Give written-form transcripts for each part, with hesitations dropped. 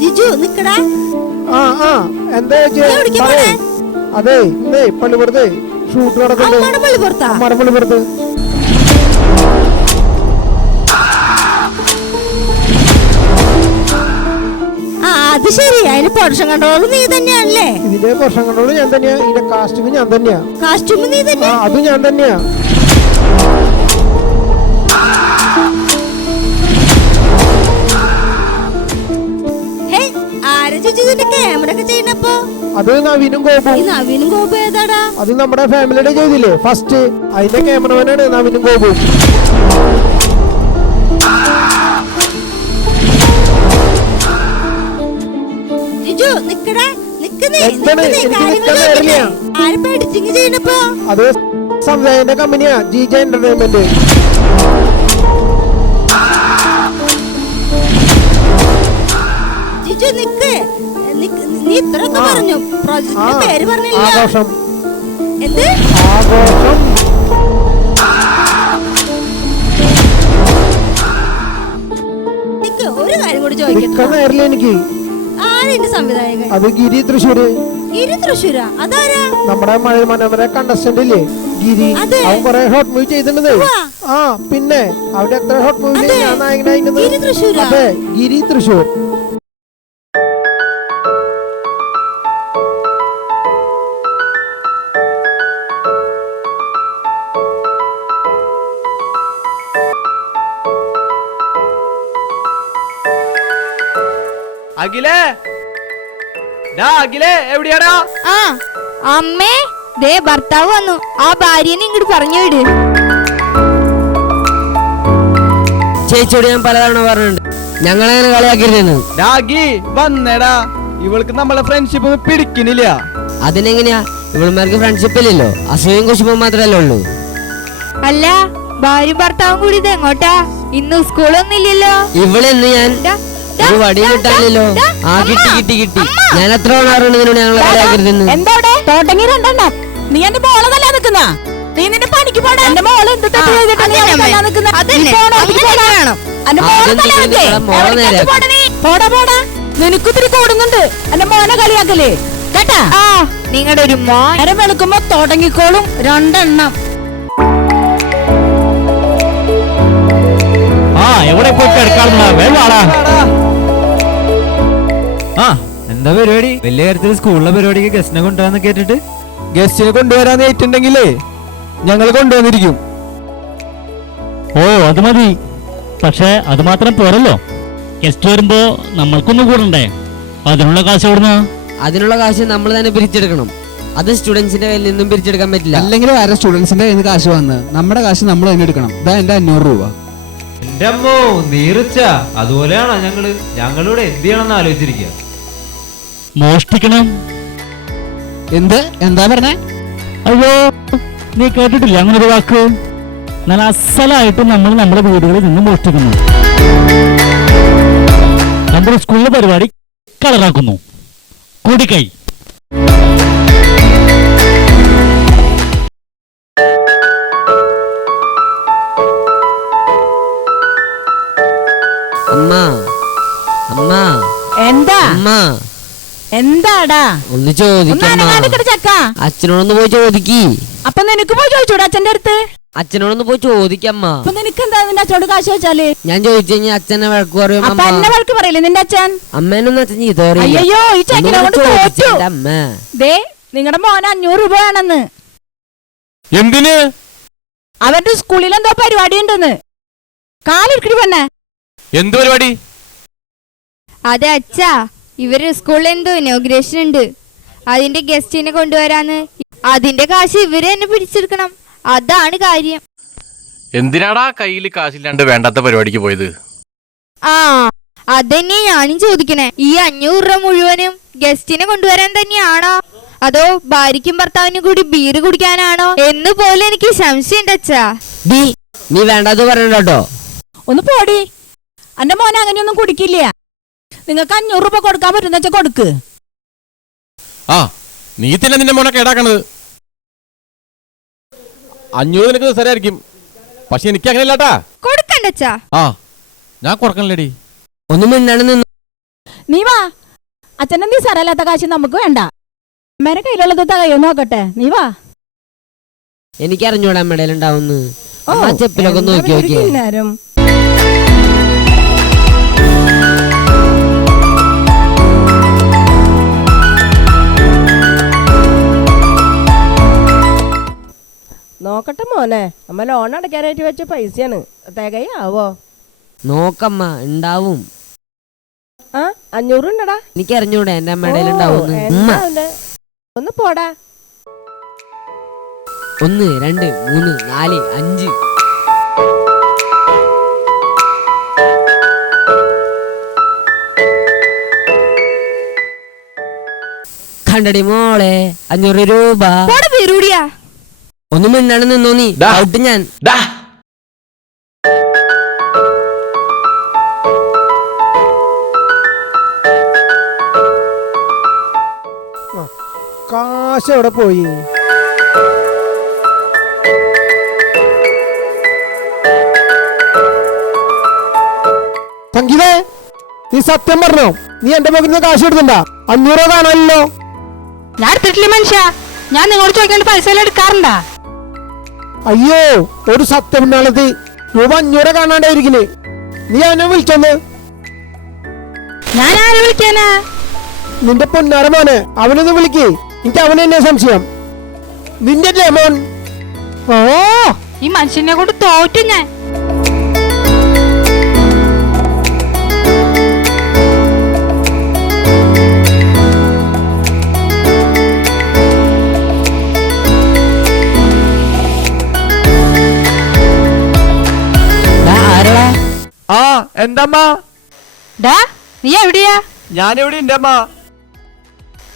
ജിജു നിക്കടാ. എന്താ അതെ ഇന്നേ പള്ളിപ്പുറത്ത് ഷൂട്ട് നടക്കുന്നുണ്ട്. പള്ളിപ്പുറത്ത് അത് ശരി. അതിന് പ്രൊഡക്ഷൻ കൺട്രോൾ നീ തന്നെയാണല്ലേ? ഇതിന്റെ പ്രൊഡക്ഷൻ കൺട്രോൾ ഞാൻ തന്നെയാ. ഇതിന്റെ കാസ്റ്റും ഞാൻ തന്നെയാ. കാസ്റ്റും നീ തന്നെ? അതും ഞാൻ തന്നെയാ. അത് നവീനും ഗോപു. ഏതാടാ? അത് നമ്മുടെ ഫാമിലിയുടെ ചെയ്തില്ലേ ഫസ്റ്റ്, അതിന്റെ ക്യാമറമാനാണ് നവീനും ഗോപു. അത് സംവിധായകന്റെ കമ്പനിയാ ജിജ എന്റർടൈൻമെന്റ്. ആഘോഷം ഒരു കാര്യം കൂടി ചോദിക്കട്ടെ. എനിക്ക് സംവിധായകൻ അത് ഗിരി തൃശ്ശൂര്. അതാരാ? നമ്മുടെ മഴ മനോഹര കണ്ടസ്റ്റന്റ് ഇല്ലേ ഗിരി, അവൻ കൊറേ ഷോർട്ട് മൂവി ചെയ്തിട്ടുണ്ട്. പിന്നെ അവിടെ എത്ര ഷോർട്ട് മൂവി ഞാൻ നായകനായിരുന്നത്. അതെ, ഗിരി തൃശ്ശൂർ. അഖിലേ, അഖിലേ എവിടെയാടാ? അമ്മേ, ദേ ഭർത്താവ് വന്നു. ആ ഭാര്യനെ ഇങ്ങോട്ട് പറഞ്ഞു വിട്. ചേച്ചിയോട് ഞാൻ പലതവണ പറഞ്ഞിട്ടുണ്ട്, ഞങ്ങളങ്ങനെ കളിയാക്കരുതെന്ന്. രാഗി വന്നേടാ. ഇവൾക്ക് നമ്മളെ ഫ്രണ്ട്ഷിപ്പ് പിടിക്കുന്നില്ല. അതിനെങ്ങനെയാ? ഇവളുമാർക്ക് ഫ്രണ്ട്ഷിപ്പ് ഇല്ലല്ലോ, അസൂയും കുശുമ്പും മാത്രല്ലേ ഉള്ളൂ. അല്ല, ഭാര്യയും ഭർത്താവും കൂടി ഇത് എങ്ങോട്ടാ? ഇന്ന് സ്കൂളൊന്നും ഇല്ലല്ലോ. ഇവളെന്ന് ഞാൻ ഒരു വടി കിട്ടാനില്ലല്ലോ. കിട്ടി ഞാൻ എത്ര തവണ ഞങ്ങളെ കളിയാക്കരുതെന്ന്. നീ എന്റെ മോളതല്ല നിക്കുന്ന. നീ നിന്റെ പണിക്ക് പോടാ. എന്റെ മോള് പോടാ. നിനക്കുത്തിരി കൂടുന്നുണ്ട് എന്റെ മോനെ കളിയാക്കല്ലേ കേട്ടാ? നിങ്ങളുടെ ഒരു മോൻ നേരം വെളുക്കുമ്പോ തുടങ്ങിക്കോളും രണ്ടെണ്ണം. എവിടെ പോയിട്ട് എടുക്കാറുണ്ടാ? എന്താ പരിപാടി? വലിയ കാര്യത്തിൽ സ്കൂളിലെ പരിപാടിക്ക് ഗസ്റ്റിനെ കൊണ്ടുവരാന്ന് കേട്ടിട്ട്. ഗസ്റ്റിനെ കൊണ്ടുവരാന്ന് ഏറ്റുണ്ടെങ്കിലേ ഞങ്ങൾ കൊണ്ടുവന്നിരിക്കും. അത് മതി. പക്ഷെ അത് മാത്രം പോരല്ലോ, ഗസ്റ്റ് വരുമ്പോ നമ്മൾക്കൊന്നും കൂടണ്ടേ? അതിനുള്ള കാശ് എവിടുന്ന? അതിനുള്ള കാശ് നമ്മൾ തന്നെ പിരിച്ചെടുക്കണം. അത് സ്റ്റുഡൻസിന്റെ കയ്യിൽ നിന്നും പിരിച്ചെടുക്കാൻ പറ്റില്ല. അല്ലെങ്കിൽ ആരെ സ്റ്റുഡൻസിന്റെ കയ്യിൽ നിന്ന് കാശ് വന്ന് നമ്മുടെ കാശ് നമ്മൾ തന്നെ എടുക്കണം. ഇതാ എന്റെ 500 രൂപ. എന്റെ അമ്മോ, നീറിച്ച അതുപോലെയാണോ ഞങ്ങളോട് എന്ത് ചെയ്യണമെന്ന് ആലോചിച്ചിരിക്കുക. മോഷ്ടിക്കണം. എന്താ പറഞ്ഞേ? അയ്യോ, നീ കേട്ടിട്ടില്ല അങ്ങനെ ഒരു വാക്ക്? നല്ല അസലായിട്ട് നമ്മൾ നമ്മുടെ വീടുകളിൽ നിന്ന് മോഷ്ടിക്കുന്നു. നമ്മുടെ സ്കൂളിലെ പരിപാടി കളറാക്കുന്നു. കൂടിക്കൈ. എന്താടാ ഒന്ന് ചോദിക്ക. അച്ഛനോടൊന്ന് പോയി ചോദിക്കി. അപ്പൊ നിനക്ക് പോയി ചോദിച്ചൂടാ അച്ഛന്റെ അടുത്ത്? അച്ഛനോടൊന്ന് പോയി ചോദിക്കമ്മ. അപ്പൊ നിനക്ക് എന്താ നിന്റെ അച്ഛനോട് കാശ് വെച്ചാല്? ഞാൻ ചോദിച്ചു കഴിഞ്ഞാൽ അച്ഛനെ വഴക്ക് പറയും. അപ്പൊ എന്നെ വഴക്ക് പറയില്ലേ നിന്റെ അച്ഛൻ? അമ്മേനൊന്നും അച്ഛൻ ചെയ്തോ? അയ്യോ, ഈ ചെക്കനോട് ചോദിച്ചു. ദേ, നിങ്ങളുടെ മോന് 500 രൂപ വേണമെന്ന്. എന്തിന്? അവന്റെ സ്കൂളിൽ എന്തോ പരിപാടി ഉണ്ടെന്ന്. കാലിരിക്കടി പെണ്ണെ. എന്ത് പരിപാടി? അതെ അച്ഛാ, ഇവര് സ്കൂളിൽ എന്തോ ഇനോഗ്രേഷൻ ഉണ്ട്. അതിന്റെ ഗസ്റ്റിനെ കൊണ്ടുവരാന്ന്. അതിന്റെ കാശ് ഇവര് തന്നെ പിടിച്ചെടുക്കണം. അതാണ് കാര്യം. എന്തിനാടാ കയ്യിൽ കാശില്ലാണ്ട് വേണ്ടാത്ത പരിപാടിക്ക് പോയത്? അതന്നെ ഞാനും ചോദിക്കണേ. ഈ 500 രൂപ മുഴുവനും ഗസ്റ്റിനെ കൊണ്ടുവരാൻ തന്നെയാണോ, അതോ ഭാര്യയ്ക്കും ഭർത്താവിനും കൂടി ബീർ കുടിക്കാനാണോ എന്ന് പോലെ എനിക്ക് സംശയമുണ്ട് അച്ഛാ. നീ വേണ്ടാത്ത പറയണ്ടോ? ഒന്ന് പോടി. എന്റെ മോനെ അങ്ങനെയൊന്നും കുടിക്കില്ല. നിങ്ങൾക്ക് 500 രൂപ കൊടുക്കാൻ പറ്റുന്ന വെച്ചാ കൊടുക്ക്. നീ തന്നെ നിന്റെ മോനെ കേടാക്കണത്. 500 നിനക്ക് സരിയായിരിക്കും, പക്ഷെ എനിക്ക് അങ്ങനെയല്ലാട്ടാ. കൊടുക്കണ്ടച്ചാ. ഞാൻ കൊടുക്കണല്ലേടി. ഒന്നും മിണ്ടാണ്ട് നിന്നു. നീ വാ. അച്ഛനും നീ സാരല്ലാത്ത കാശ് നമുക്ക് വേണ്ട. അമ്മേനെ കയ്യിലുള്ളത് തകയോ നോക്കട്ടെ. നീ വാ. എനിക്ക് അറിഞ്ഞൂടാ അമ്മയുടെ ഉണ്ടാവുന്നു. ചെപ്പിലൊക്കെ നോക്കി നോക്കിയേ. നോക്കട്ടെ മോനെ, അമ്മ ലോൺ അടയ്ക്കാനായിട്ട് വെച്ച പൈസയാണ്. തികയാവോ? നോക്കമ്മ, ഉണ്ടാവും. 500 ഉണ്ടടാ. എനിക്ക് അറിഞ്ഞൂടെ എന്റെ അമ്മയുടെ ഉണ്ടാവുന്നു. ഒന്ന് പോടാ. 1 2 3 4 5. കണ്ടടി മോളെ 500 രൂപ. ഒന്നും മിണ്ടാണ് നിന്നോ നീ. ഔട്ട് ഞാൻ. കാശ് എവിടെ പോയി? സംഗീതേ, നീ സത്യം പറഞ്ഞോ? നീ എന്റെ മകനിൽ നിന്ന് കാശ് എടുത്തിണ്ടാ? 500 കാണാനല്ലോ. ഞാൻ എടുത്തിട്ടില്ല മനുഷ്യ. ഞാൻ നിങ്ങളോട് ചോദിക്കേണ്ട പൈസ എടുക്കാറുണ്ടാ? അയ്യോ, ഒരു സത്യം നാളത്ത് രൂപ 500 കാണാണ്ടായിരിക്കില്ലേ? നീ അവനെ വിളിച്ചോന്ന്. ഞാൻ ആരെ വിളിക്കാനാ? നിന്റെ പൊന്നാര മോനെ, അവനൊന്ന് വിളിക്ക്. എനിക്ക് അവനെ എന്നെ സംശയം. നിന്റെ മോൻ. ഓ, ഈ മനുഷ്യനെ കൊണ്ട് തോറ്റു ഞാൻ. എന്തമ്മ? നീ എവിടെയാ? ഞാനെവിടെ എന്റെ അമ്മ?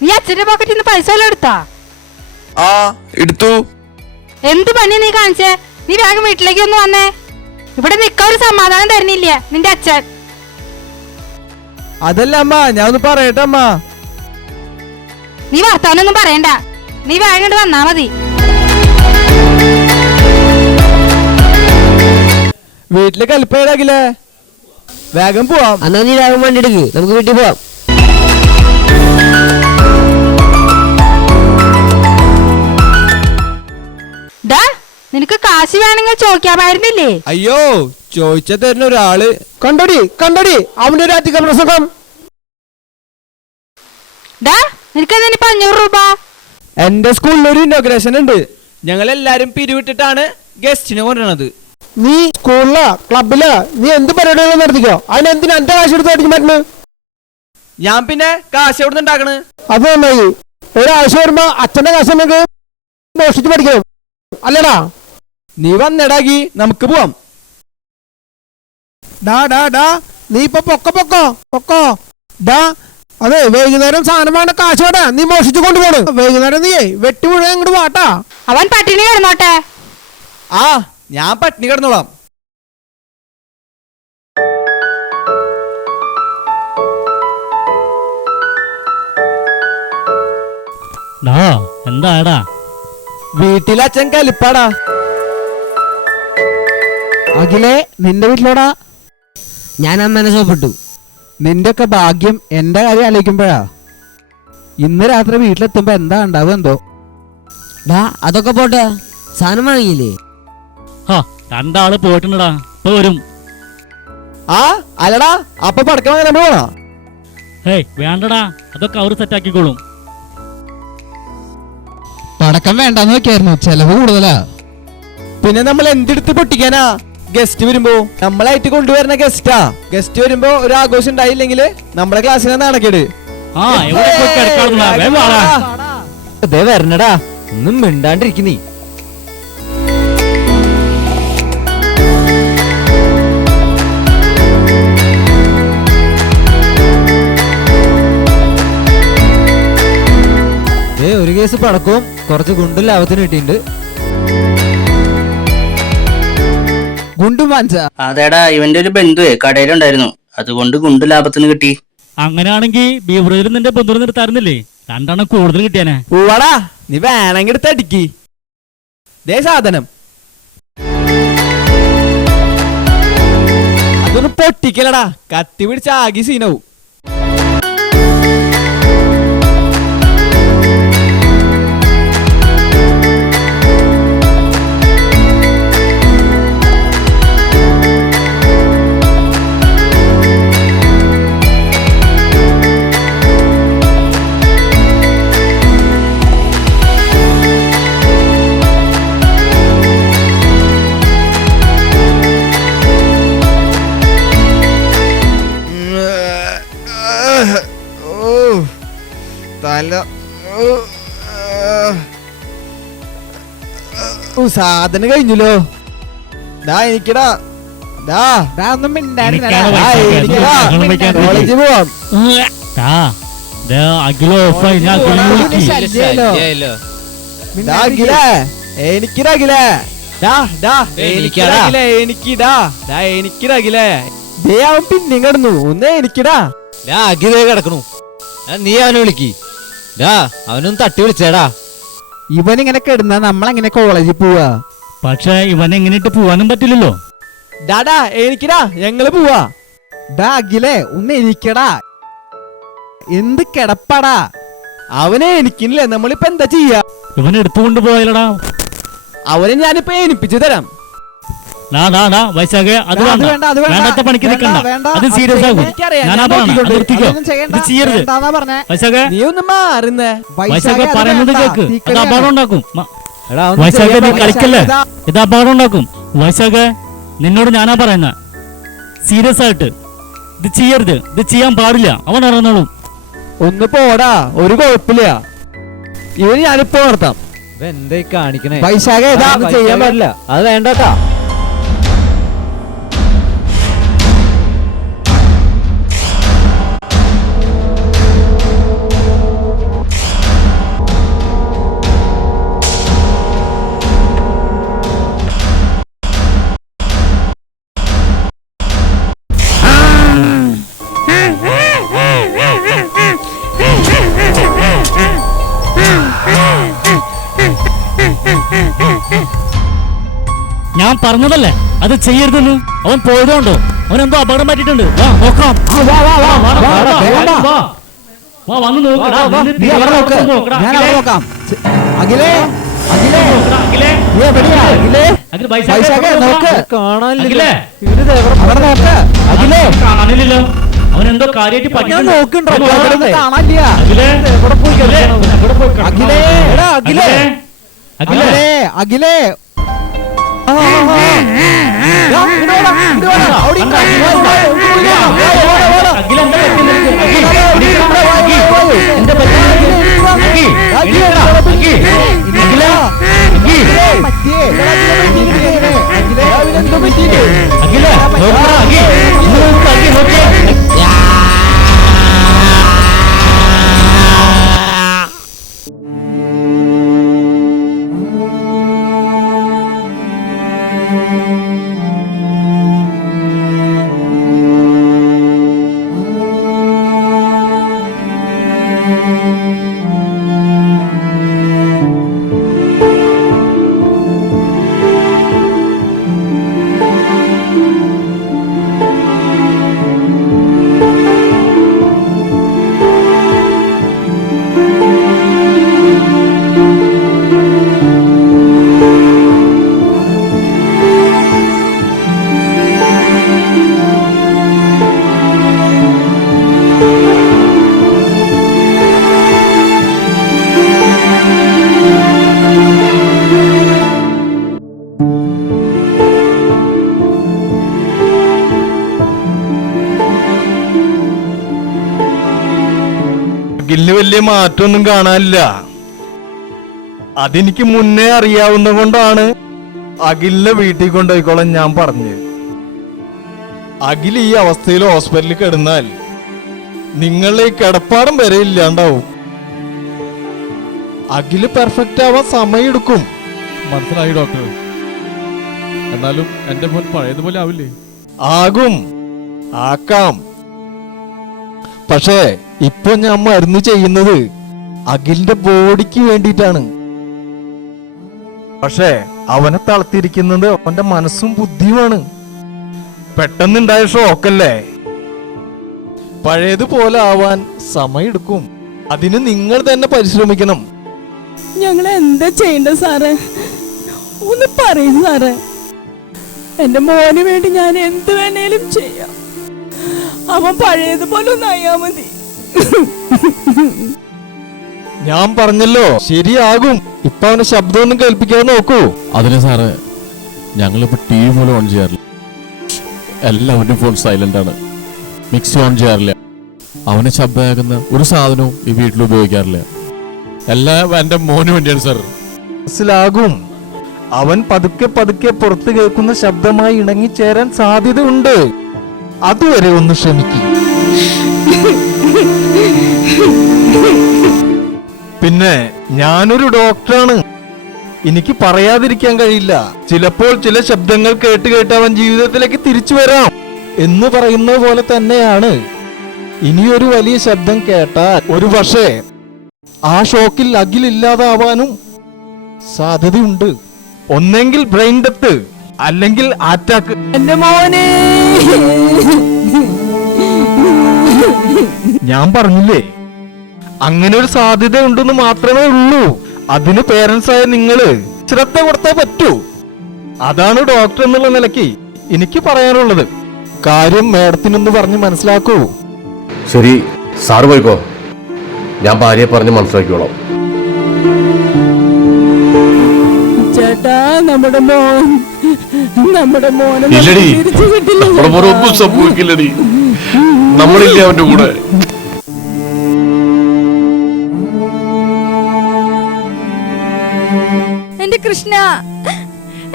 നീ അച്ഛന്റെ പോക്കറ്റിൽ നിന്ന് പൈസ എടുത്താ? എടുത്തു. എന്ത് പണി നീ കാണിച്ചേ? നീ വേഗം വീട്ടിലേക്ക് ഒന്ന് വന്നേ. ഇവിടെ നിക്ക ഒരു സമാധാനം തരുന്നില്ല നിന്റെ അച്ഛൻ. അതല്ല അമ്മ, ഞാൻ ഒന്ന് പറയട്ടെ അമ്മ. നീ വർത്താനൊന്നും പറയണ്ട. നീ വേഗം ഇങ്ങോട്ട് വന്നാ മതി. വീട്ടില് കലിപ്പേടാകില്ലേ? വേഗം പോവാം. എന്നാ നീ വേഗം വണ്ടി എടുക്ക്, നമുക്ക് വീട്ടിൽ പോവാം. നിനക്ക് കാശ് വേണമെങ്കിൽ ചോദിക്കാമായിരുന്നില്ലേ? അയ്യോ, ചോദിച്ച തരുന്ന ഒരാള്. കണ്ടടി അവന്റെ ഒരു അധിക പ്രസംഗം. നിനക്ക് ഇപ്പൊ 500 രൂപ. എന്റെ സ്കൂളിൽ ഒരു ഇനോഗ്രേഷൻ ഉണ്ട്. ഞങ്ങൾ എല്ലാരും പിരിവിട്ടിട്ടാണ് ഗസ്റ്റിനെ കൊണ്ടുവരണത്. നീ സ്കൂളില് ക്ലബില് നീ എന്ത് പരിപാടികളും നടത്തിക്കോ. അതിനെന്തിനാ എന്റെ കാശ് എടുത്ത് അടിക്കാൻ പറ്റുന്നു? ഞാൻ പിന്നെ കാശ് എവിടെ ഉണ്ടാക്കണ്? അത് നന്നായി. ഒരാഴ്ച വരുമ്പോ അച്ഛന്റെ കാശ് നമുക്ക് മോഷിച്ച് പഠിക്കണം, അല്ലടാ? നീ വന്നെടാക്കി, നമുക്ക് പോവാം. നീ ഇപ്പൊ പൊക്കോ. അതെ, വൈകുന്നേരം സാധനമാണ് കാശ് വേണ്ട. നീ മോഷിച്ചു കൊണ്ടുപോണ്. വൈകുന്നേരം നീ വെട്ടി മുഴുവൻ ഇങ്ങോട്ട് വാട്ടാ. അവൻ പട്ടിണി കിടന്നോട്ടെ. ഞാൻ പട്ടിണി കിടന്നോളാം. എന്താടാ? വീട്ടിൽ അച്ഛൻ കലിപ്പാടാ. അഖിലേ, നിന്റെ വീട്ടിലോടാ? ഞാൻ അമ്മേനെ സോപ്പിട്ടു. നിന്റെ ഒക്കെ ഭാഗ്യം. എന്റെ കാര്യം ആലോചിക്കുമ്പോഴാ. ഇന്ന് രാത്രി വീട്ടിലെത്തുമ്പോ എന്താ ഉണ്ടാവുക എന്തോ. അതൊക്കെ പോട്ടെ, സാധനം വാങ്ങിയില്ലേ? രണ്ടാള് പോയിട്ടുണ്ടടാ, ഇപ്പൊ വരും. അല്ലടാ, അപ്പൊ പടക്കം വാങ്ങാൻ നമ്മൾ പോണോ? വേണ്ടടാ, അതൊക്കെ അവർ സെറ്റാക്കിക്കോളും. പടക്കം വേണ്ടെന്ന് വെക്കായിരുന്നു, ചെലവ് കൂടുതലാ. പിന്നെ നമ്മൾ എന്തെടുത്ത് പൊട്ടിക്കാനാ? ഗസ്റ്റ് വരുമ്പോ നമ്മളായിട്ട് കൊണ്ടുവരുന്ന ഗസ്റ്റ് വരുമ്പോ ഒരു ആഘോഷം ഉണ്ടായില്ലെങ്കിൽ നമ്മളെ ക്ലാസ്സിൽ നടക്കേട്. അതേ വരണടാ, ഒന്നും മിണ്ടാണ്ടിരിക്കുന്നീ. ഒരു കേസ് പടക്കവും കുറച്ച് ഗുണ്ടും ലാഭത്തിന് കിട്ടിയിട്ടുണ്ട്. ഗുണ്ടും വാങ്ങിച്ച? അതേടാ, ഇവന്റെ ഒരു ബന്ധുവേ കടയിലുണ്ടായിരുന്നു, അതുകൊണ്ട് ഗുണ്ടു ലാഭത്തിന് കിട്ടി. അങ്ങനെയാണെങ്കിൽ ബീവറേജിൽ നിന്റെ ബന്ധുവിനെ നിർത്താറുന്നില്ലേ? 2 എണ്ണം കൂടുതൽ കിട്ടിയാനെ. പൂവാടാ, നീ വേണമെങ്കിൽ എടുത്ത് അടിക്കി. ദേ സാധനം. അതൊന്ന് പൊട്ടിക്കലടാ, കത്തി പിടിച്ച ആകി സീനാവും. കാല സാധനം കഴിഞ്ഞല്ലോ. എനിക്കടാ ഒന്നും മിണ്ടായിരുന്നില്ല. കോളേജിൽ പോവാം. അഖില ഓഫായി ഞാൻ എനിക്കിടാകിലേ അവൻ പിന്നെയും കിടന്നു. ഒന്ന് എനിക്കിടാ അഖിലേ കിടക്കണു. നീ അവനെ വിളിക്ക്. അവനൊന്ന് തട്ടി വിളിച്ചേടാ. ഇവനിങ്ങനെ കിടന്നാ നമ്മളെങ്ങനെ കോളേജിൽ പോവാ? പക്ഷെ ഇവൻ എങ്ങനെയിട്ട് പോവാനും പറ്റില്ലല്ലോ. ഡാടാ എനിക്കിടാ, ഞങ്ങള് പോവാ. അഖിലേ ഒന്ന് എനിക്കടാ. എന്ത് കിടപ്പാടാ. അവനെ എനിക്കില്ലേ, നമ്മളിപ്പോ എന്താ ചെയ്യാ? ഇവൻ എടുത്തുകൊണ്ട് പോയാലടാ. അവനെ ഞാനിപ്പോ എനിപ്പിച്ചു തരാം. വൈശാഖേ, അത് വേണ്ട, അത് വേണ്ട. വേണ്ടാത്ത പണിക്ക് നിൽക്കണ്ട. വേണ്ട, അത് സീരിയസ് ആകും. എനിക്കറിയാം, ഞാനാ ഞാൻ പറഞ്ഞത്. നോക്കിക്കോളും. നിർത്തിക്കോ. അതൊന്നും ചെയ്യണ്ട. ഇത് ചെയ്യരുത്. വേണ്ടാന്നാ പറഞ്ഞേ. വൈശാഖേ, നീ ഒന്ന് മാറുന്നേ. വൈശാഖ അത് പറയുന്നത് വേണ്ട. കേക്ക്. അത് തീക്കണി അപകടം ഉണ്ടാക്കും. എടാ, ഒന്ന് വൈശാഖ ചെയ്യാൻ നീ പറ. കളിക്കല്ലേ. ഇത് അപകടം ഉണ്ടാക്കും. വൈശാഖ നിന്നോട് ഞാനാ പറയുന്ന സീരിയസ് ആയിട്ട് ഇത് ചെയ്യരുത്. ഇത് ചെയ്യാൻ പാടില്ല. അവൻ ഇറങ്ങുന്നോളും. ഒന്ന് പോടാ, ഒരു കുഴപ്പമില്ല. ഇവന് ഞാനിപ്പോ നടത്താം. എന്താ കാണിക്കണേ? വൈശാഖ അതൊന്നും ചെയ്യാൻ പാടില്ല. അത് വേണ്ടട്ടാ. ഞാൻ പറഞ്ഞതല്ലേ അത് ചെയ്യരുതെന്ന്. അവൻ പോയതുകൊണ്ടോ അവൻ എന്തോ അപകടം പറ്റിയിട്ടുണ്ട്. വാ നോക്കാം. വന്ന് നോക്കടാ. നീ അവിടെ നോക്ക്, ഞാൻ അവിടെ നോക്കാം. അഖിലേ, അഖിലേ, നീ എവിടെയാ? അഖിലേ, വൈശാഖേ നോക്ക്. അഖിലേ, അവിടെ നോക്ക്. അഖിലേ, കാണില്ലല്ലോ. അവൻ എന്തോ കാര്യമായിട്ട് ഞാൻ പറ്റിയിട്ടുണ്ട്. നോക്കണ്ടോ? കാണാനില്ല. അഖിലേ, എവിടെ പോയി അഖിലേ, എവിടെ പോയി കിടക്കണോ? അഖിലേ, എടാ, അഖിലേ, അഖിലേ, അഖിലേ, അഖിലേ. അഖിൽ എന്താ പറ്റുന്നത്? എന്താ അഖിലിന് വലിയ മാറ്റമൊന്നും കാണാനില്ല. അതെനിക്ക് മുന്നേ അറിയാവുന്ന കൊണ്ടാണ് അഖിലിനെ വീട്ടിൽ കൊണ്ടുപോയിക്കോളാൻ ഞാൻ പറഞ്ഞത്. അഖിൽ ഈ അവസ്ഥയിൽ ഹോസ്പിറ്റലിൽ കിടന്നാൽ നിങ്ങളുടെ ഈ കിടപ്പാടം വരെ ഇല്ലാണ്ടാവും. അഖില് പെർഫെക്റ്റ് ആവാൻ സമയമെടുക്കും. മനസ്സിലായി ഡോക്ടർ. എന്നാലും എന്റെ മോൻ പഴയതുപോലെ ആവില്ലേ? ആകും, ആക്കാം. പക്ഷേ ഇപ്പൊ ഞാൻ മരുന്ന് ചെയ്യുന്നത് അഖിലിന്റെ ബോഡിക്ക് വേണ്ടിയിട്ടാണ്. പക്ഷേ അവനെ തളർത്തിരിക്കുന്നത് അവന്റെ മനസ്സും ബുദ്ധിയുമാണ്. പെട്ടെന്നുണ്ടായ ഷോക്കല്ലേ. പഴയതുപോലെ ആവാൻ സമയമെടുക്കും. അതിന് നിങ്ങൾ തന്നെ പരിശ്രമിക്കണം. ഞങ്ങൾ എന്താ ചെയ്യണ്ട സാറേ? ഒന്ന് പറയും സാറേ. എന്റെ മോന് വേണ്ടി ഞാൻ എന്ത് വേണേലും ചെയ്യാം. അവൻ പഴയതുപോലെ ഒന്നായാ മതി. ഞാൻ പറഞ്ഞല്ലോ ശരിയാകും. ഇപ്പൊ അവന്റെ ശബ്ദമൊന്നും കേൾപ്പിക്കാതെ നോക്കൂ. അതിന് സാറ് ഞങ്ങളിപ്പോ ടി വി പോലും ഓൺ ചെയ്യാറില്ല. എല്ലാവരുടെയും ഫോൺ സൈലന്റ് ആണ്. മിക്സി ഓൺ ചെയ്യാറില്ല. അവന് ശബ്ദമാക്കുന്ന ഒരു സാധനവും ഈ വീട്ടിൽ ഉപയോഗിക്കാറില്ല. എല്ലാം എന്റെ മോന് വേണ്ടിയാണ് സാർ. മനസ്സിലാകും. അവൻ പതുക്കെ പതുക്കെ പുറത്തു കേൾക്കുന്ന ശബ്ദമായി ഇണങ്ങിച്ചേരാൻ സാധ്യതയുണ്ട്. അതുവരെ ഒന്ന് ക്ഷമിക്കും. പിന്നെ ഞാനൊരു ഡോക്ടറാണ്, എനിക്ക് പറയാതിരിക്കാൻ കഴിയില്ല. ചിലപ്പോൾ ചില ശബ്ദങ്ങൾ കേട്ട് കേട്ട് അവൻ ജീവിതത്തിലേക്ക് തിരിച്ചു വരാം എന്ന് പറയുന്നത് പോലെ തന്നെയാണ്. ഇനിയൊരു വലിയ ശബ്ദം കേട്ടാൽ ഒരു പക്ഷേ ആ ഷോക്കിൽ അഖിലില്ലാതാവാനും സാധ്യതയുണ്ട്. ഒന്നെങ്കിൽ ബ്രെയിൻ ഡെത്ത്, അല്ലെങ്കിൽ അറ്റാക്ക്. എന്റെ മോനെ, ഞാൻ പറഞ്ഞില്ലേ, അങ്ങനെ ഒരു സാധ്യത ഉണ്ടെന്ന് മാത്രമേ ഉള്ളൂ. അതിന് പേരൻസ് ആയ നിങ്ങള് ശ്രദ്ധ കൊടുത്താൽ പറ്റൂ. അതാണ് ഡോക്ടർ എന്നുള്ള നിലയ്ക്ക് എനിക്ക് പറയാനുള്ളത്. കാര്യം മേഡത്തിനൊന്ന് പറഞ്ഞ് മനസ്സിലാക്കൂ. ശരി, സാറ് പോയിക്കോ, ഞാൻ ഭാര്യയെ പറഞ്ഞ് മനസ്സിലാക്കിക്കോളാം. ചേട്ടാ, നമ്മുടെ മോനെ ഇല്ലടി, തിരിച്ചു കിട്ടില്ല. ഒന്നും സംഭവിക്കില്ലടി, നമ്മളില്ലേ അവന്റെ കൂടെ. എന്റെ കൃഷ്ണ,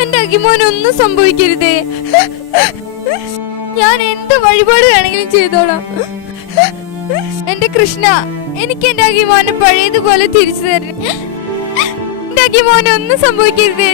എന്റെ അഖിമോനൊന്നും സംഭവിക്കരുതേ. ഞാൻ എന്ത് വഴിപാട് വേണമെങ്കിലും ചെയ്തോളാം. എന്റെ കൃഷ്ണ, എനിക്ക് എന്റെ അഖിമോനെ പഴയതുപോലെ തിരിച്ചു തരണം. എന്റെ അഖിമോനെ ഒന്നും സംഭവിക്കരുതേ.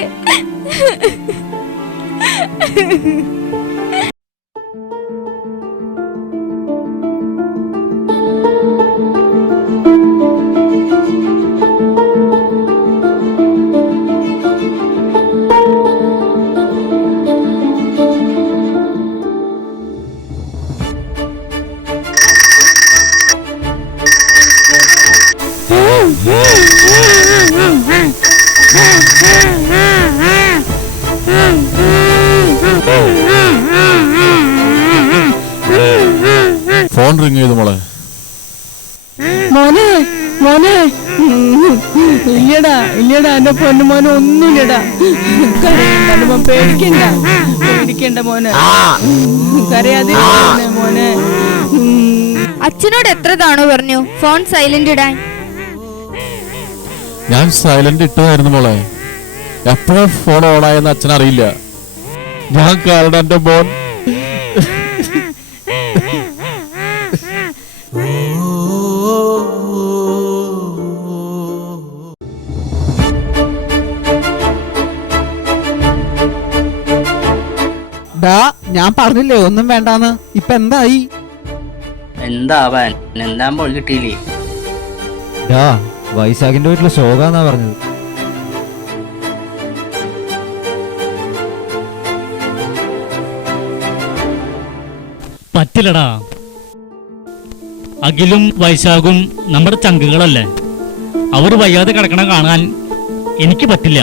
ഫോൺ റിങ് ചെയ്തു മോളെ. മോനെ, മോനെ, ഇല്ലടാ എന്റെ പൊന്നു മോനെ, ഒന്നുമില്ലടാ. കരയണ്ട മോൻ, പേടിക്കണ്ട മോനെ, കരയാതിരിക്കണേ മോനെ. അച്ഛനോട് എത്ര തവണ പറഞ്ഞു ഫോൺ സൈലന്റ് ഇടാൻ? ഞാൻ സൈലന്റ് ഇട്ടതായിരുന്നു മോളെ. എപ്പോഴാ ഫോൺ ഓണായെന്ന് അച്ഛൻ അറിയില്ല. ഞാൻ കാരണം എന്റെ മോൻ ഞാൻ പറഞ്ഞില്ലേ ഒന്നും വേണ്ടാന്ന്. ഇപ്പൊ എന്തായി? എന്താവാൻ, എന്താകുമ്പോൾ കിട്ടിയില്ലേ? വൈശാഖിന്റെ വീട്ടില് ശോകാന്നാ പറഞ്ഞത്. പറ്റില്ലടാ. അഖിലും വൈശാഖും നമ്മുടെ ചങ്കുകളല്ലേ. അവർ വയ്യാതെ കിടക്കണ കാണാൻ എനിക്ക് പറ്റില്ല.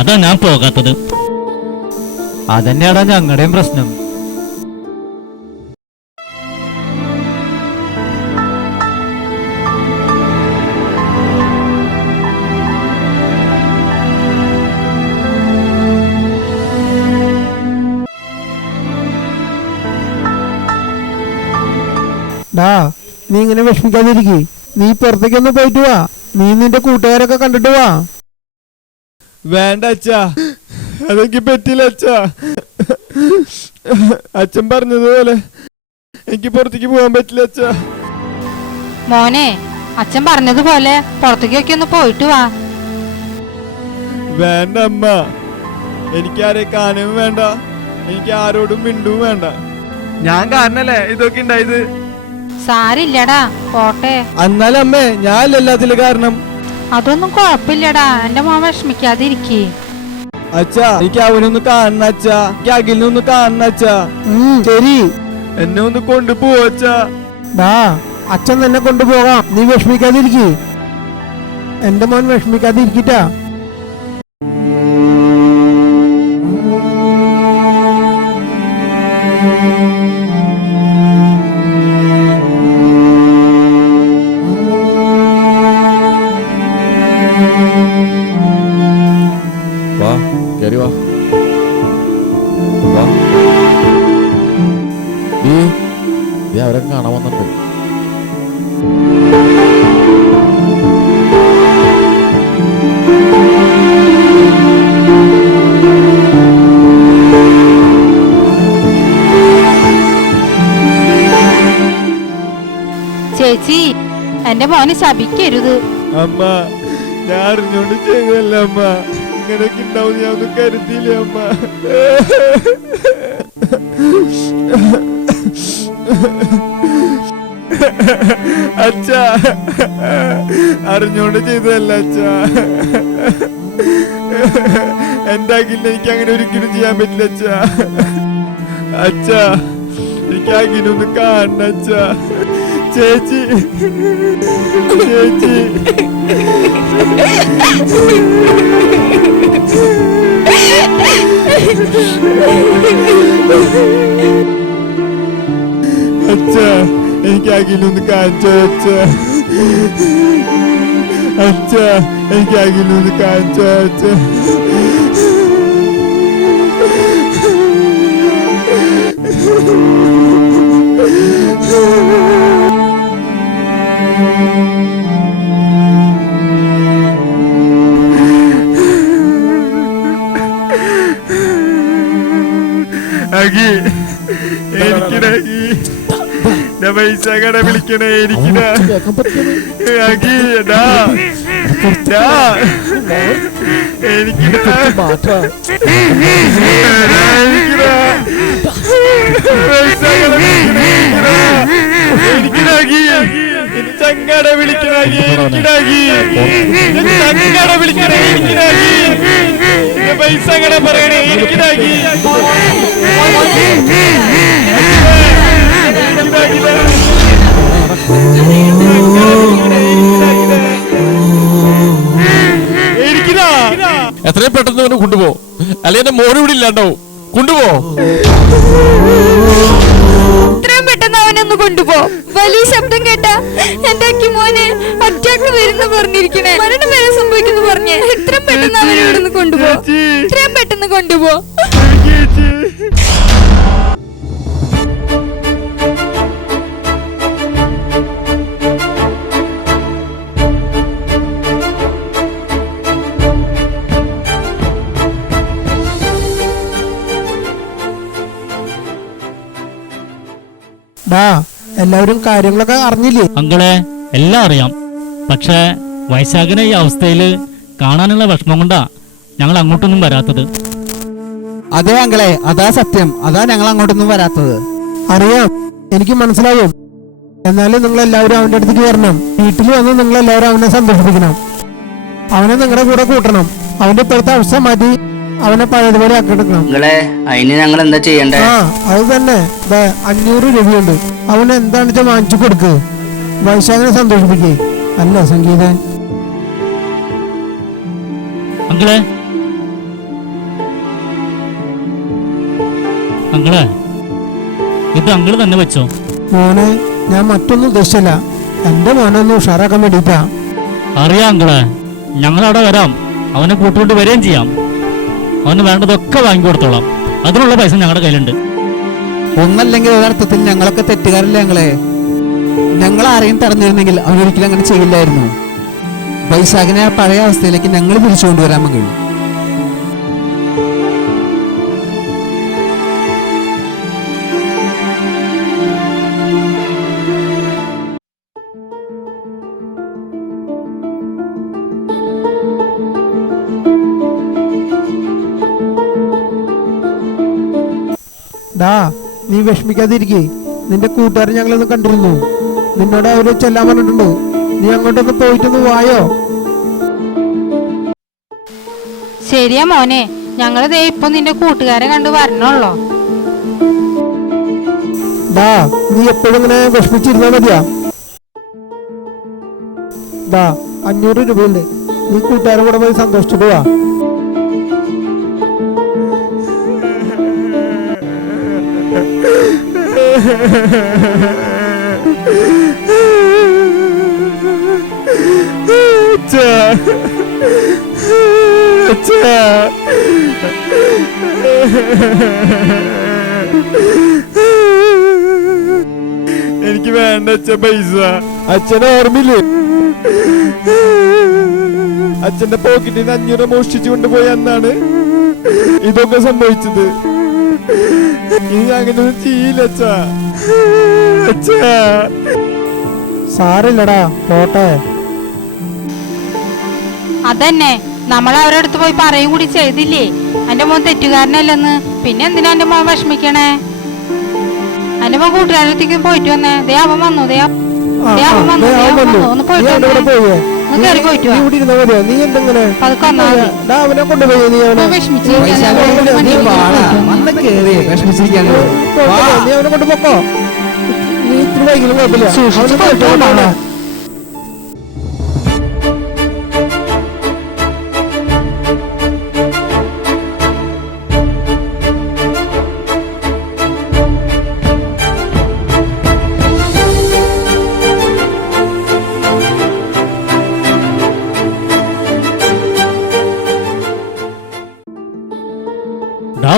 അതാ ഞാൻ പോകാത്തത്. അതന്നെയാടാ ഞങ്ങളുടെയും പ്രശ്നം. നീ ഇങ്ങനെ വിഷമിക്കാതിരിക്കേ. നീ പുറത്തേക്കൊന്ന് പോയിട്ട് വാ. നീ നിന്റെ കൂട്ടുകാരൊക്കെ കണ്ടിട്ട് വാ. വേണ്ട അച്ഛാ, അതെനിക്ക് പറ്റില്ല അച്ഛാ. അച്ഛൻ പറഞ്ഞതുപോലെ എനിക്ക് പുറത്തേക്ക് പോകാൻ പറ്റില്ല അച്ഛാ. മോനെ, അച്ഛൻ പറഞ്ഞതുപോലെ പുറത്തേക്കൊക്കെ ഒന്ന് പോയിട്ട് വാ. വേണ്ട അമ്മ, എനിക്ക് ആരെ കാണുകയും വേണ്ട, എനിക്ക് ആരോടും മിണ്ടും വേണ്ട. ഞാൻ കാരണല്ലേ ഇതൊക്കെ ഉണ്ടായത്. സാരില്ലടാ, പോട്ടെ. എന്നാലും അമ്മേ, ഞാനല്ല എല്ലാത്തിലും കാരണം. അതൊന്നും കുഴപ്പമില്ലടാ, എന്റെ മോൻ വിഷമിക്കാതിരിക്കേ. അച്ഛാ, എനിക്ക് അവനൊന്ന് കാണണം അച്ഛാ, എനിക്ക് അഖിലിനൊന്ന് കാണണം അച്ഛാ. ശരി, എന്നെ ഒന്ന് കൊണ്ടുപോവച്ചാ. അച്ഛൻ തന്നെ കൊണ്ടുപോകാം. നീ വിഷമിക്കാതിരിക്കേ. എന്റെ മോൻ വിഷമിക്കാതിരിക്കട്ടാ. കേറി വാ. വാ. അവരൊക്കെ കാണാൻ വന്നിട്ടുണ്ട്. ചേച്ചി, എന്റെ മോനെ ശപിക്കരുത്. അമ്മ, ഞാൻ അറിഞ്ഞോണ്ട് ചെയ്തല്ല അമ്മ. ഇങ്ങനെയൊക്കെ ഉണ്ടാവും ഞാൻ ഒന്നും കരുതിയില്ല അമ്മ. അച്ഛാ, അറിഞ്ഞോണ്ട് ചെയ്തതല്ല അച്ഛാ. എന്റെ അഖിലിനെ എനിക്ക് അങ്ങനെ ഒരിക്കലും ചെയ്യാൻ പറ്റില്ല അച്ഛാ. അച്ഛാ, എനിക്ക് അഖിലൊന്ന് കാണണം അച്ഛാ. ചേച്ചി, ചേച്ചി, അച്ഛാ, എനിക്ക് അഖിലൊന്ന് കാണിച്ചോ അച്ഛാ. അച്ഛാ, എനിക്ക് അഖിലൊന്ന് കാണിച്ചോ അച്ഛാ. അഖി, എനിക്കിടകി പൈസ കട വിളിക്കണേ. എനിക്കിടാ അഖി, ഡാ എനിക്കിടാ പൈസ കട വിളിക്കണേ. എനിക്കിടാകി ചങ്ങട വിളിക്കണാകി. എനിക്കിടാകി ചങ്ങട വിളിക്കണേ. എനിക്കിടാകി പൈസ കട പറയണേ. എനിക്കിടാകി എത്രയും പെട്ടെന്ന് അവനെ കൊണ്ടുപോ, അല്ലെ എന്റെ മോനെ ഇവിടെ ഇല്ലാണ്ടാവും. കൊണ്ടുപോ, എത്രയും പെട്ടെന്ന് അവനൊന്ന് കൊണ്ടുപോ. വലിയ ശബ്ദം കേട്ട എന്റെ അക്കിമോനെ അറ്റാക്ക് വരുന്ന പറഞ്ഞിരിക്കണേ. മരണം വരെ സംഭവിക്കുന്നു പറഞ്ഞേ. എത്രയും പെട്ടെന്ന് അവനെ ഇവിടുന്ന് കൊണ്ടുപോ. എത്രയും പെട്ടെന്ന് കൊണ്ടുപോ. എല്ലാവരും കാര്യങ്ങളൊക്കെ അറിഞ്ഞില്ലേ? അങ്കളെ, എല്ലാം അറിയാം. പക്ഷേ വൈശാഖനെ ഈ അവസ്ഥയിൽ കാണാനുള്ള വിഷമം കൊണ്ടാ ഞങ്ങൾ അങ്ങോട്ടൊന്നും വരാത്തത്. അതെ അങ്കളെ, അതാ സത്യം. അതാ ഞങ്ങൾ അങ്ങോട്ടൊന്നും വരാത്തത്. അറിയാം, എനിക്ക് മനസ്സിലാവും. എന്നാലും നിങ്ങൾ എല്ലാവരും അവന്റെ അടുത്തേക്ക് വരണം. വീട്ടിൽ വന്ന് നിങ്ങൾ എല്ലാവരും അവനെ സന്തോഷിപ്പിക്കണം. അവനെ നിങ്ങളുടെ കൂടെ കൂട്ടണം. അവന്റെ ഇപ്പോഴത്തെ അവസ്ഥ മാറ്റി അവനെ പഴയതുപോലെ ആക്കിയെടുക്കണം. അതിന് ഞങ്ങൾ എന്താ ചെയ്യണ്ടേ? ആ, അത് തന്നെ. 500 രൂപയുണ്ട്. അവന് എന്താണെന്ന് വെച്ചാൽ വാങ്ങിച്ചു കൊടുക്ക്. വൈശാഖിനെ സന്തോഷിപ്പിക്കേ. അല്ല സംഗീത? അങ്കളെ, അങ്കളെ, ഇത് അങ്കിള് തന്നെ വെച്ചോ. മോനെ, ഞാൻ മറ്റൊന്നും ഉദ്ദേശിച്ചല്ല. എന്റെ മോനെ ഒന്ന് ഉഷാറാക്കാൻ വേണ്ടിട്ടാ. അറിയാം അങ്കളെ, ഞങ്ങളവിടെ വരാം. അവനെ കൂട്ടുകൊണ്ട് വരികയും ചെയ്യാം. അവന് വേണ്ടതൊക്കെ വാങ്ങിക്കൊടുത്തോളാം. അതിനുള്ള പൈസ ഞങ്ങളുടെ കയ്യിലുണ്ട്. ഒന്നല്ലെങ്കിൽ ഒരർത്ഥത്തിൽ ഞങ്ങളൊക്കെ തെറ്റുകാരല്ലേ ഞങ്ങളെ. ഞങ്ങൾ ആരെയും തടഞ്ഞിരുന്നെങ്കിൽ അവനൊരിക്കലും അങ്ങനെ ചെയ്യില്ലായിരുന്നു. വൈശാഖിനെ ആ പഴയ അവസ്ഥയിലേക്ക് ഞങ്ങൾ തിരിച്ചുകൊണ്ടുവരാൻ മകൾ. നീ വിഷമിക്കാതിരിക്കേ. നിന്റെ കൂട്ടുകാരൻ ഞങ്ങളൊന്ന് കണ്ടിരുന്നു. നിന്നോട് അവര് ചെല്ലാൻ പറഞ്ഞിട്ടുണ്ട്. നീ അങ്ങോട്ടൊന്ന് പോയിട്ടൊന്ന് വായോ. ശരിയാ മോനെ, ഞങ്ങള് ദേ ഇപ്പൊ നിന്റെ കൂട്ടുകാരെ കണ്ടു വരണല്ലോ. നീ എപ്പോഴും ഇങ്ങനെ വിഷമിച്ചിരുന്നാ മതിയാ. 500 രൂപയുണ്ട്. നീ കൂട്ടുകാരെ കൂടെ പോയി സന്തോഷിച്ചിട്ട് വാ. എനിക്ക് വേണ്ട അച്ഛ പൈസ. അച്ഛനെ ഓർമ്മയില്ലേ, അച്ഛന്റെ പോക്കറ്റിൽ നിന്ന് 500 മോഷ്ടിച്ചു കൊണ്ടുപോയി അന്നാണ് ഇതൊക്കെ സംഭവിച്ചത്. ഇനി അങ്ങനെയൊന്നും ചെയ്യില്ല അച്ഛാ. അച്ഛാ സാരില്ലടാ, പോട്ടെ. അതന്നെ നമ്മൾ അവരുടെ അടുത്ത് പോയി പറയും കൂടി ചെയ്തില്ലേ എന്റെ മോൻ തെറ്റുകാരനല്ലെന്ന്. പിന്നെ എന്തിനാ എന്റെ മോൻ വിഷമിക്കണേ? എന്റെ മോൻ കൂട്ടുകാരുടെ അടുത്തേക്ക് പോയിട്ട് വന്നേ. ദേ അവൻ വന്നു, ഒന്ന് പോയിട്ട് കയറി പോയിട്ട് വാ. നീ എന്തെങ്ങനെ പതുക്കെ വന്നാ മതി. അവനെ കൊണ്ടുപോയി നീ അവനെ വിഷമിച്ച് നീ വാടാ, വന്ന് കേറി വിഷമിച്ചിരിക്കാണ്. നീ അവനെ കൊണ്ട് പൊക്കോ. നീ ഇത്തിരി വൈകിലും കുഴപ്പമില്ല. അവനെ പോയിട്ട്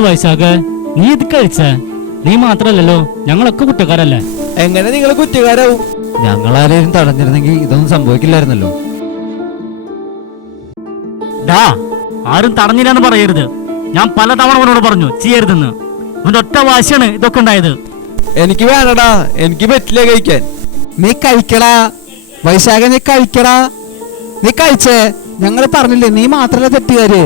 വൈശാഖ്, നീ ഇത് കഴിച്ച? നീ മാത്രല്ലല്ലോ, ഞങ്ങളൊക്കെ കുറ്റക്കാരല്ലേ? എങ്ങനെ നിങ്ങൾ കുറ്റക്കാരാവും? ഞങ്ങളാരും തടഞ്ഞിരുന്നെങ്കിൽ ഇതൊന്നും സംഭവിക്കില്ലായിരുന്നല്ലോ. ആരും തടഞ്ഞില്ലെന്ന് പറയരുത്. ഞാൻ പലതവണ അവനോട് പറഞ്ഞു ചെയ്യരുതെന്ന്. അവന്റെ ഒറ്റ വാശിയാണ് ഇതൊക്കെ ഉണ്ടായത്. എനിക്ക് വേണടാ, എനിക്ക് പറ്റില്ല കഴിക്കാൻ. നീ കഴിക്കടാ വൈശാഖ, നീ കഴിക്കടാ. നീ കഴിച്ചേ. ഞങ്ങൾ പറഞ്ഞില്ലേ, നീ മാത്രല്ല തെറ്റുകാര്.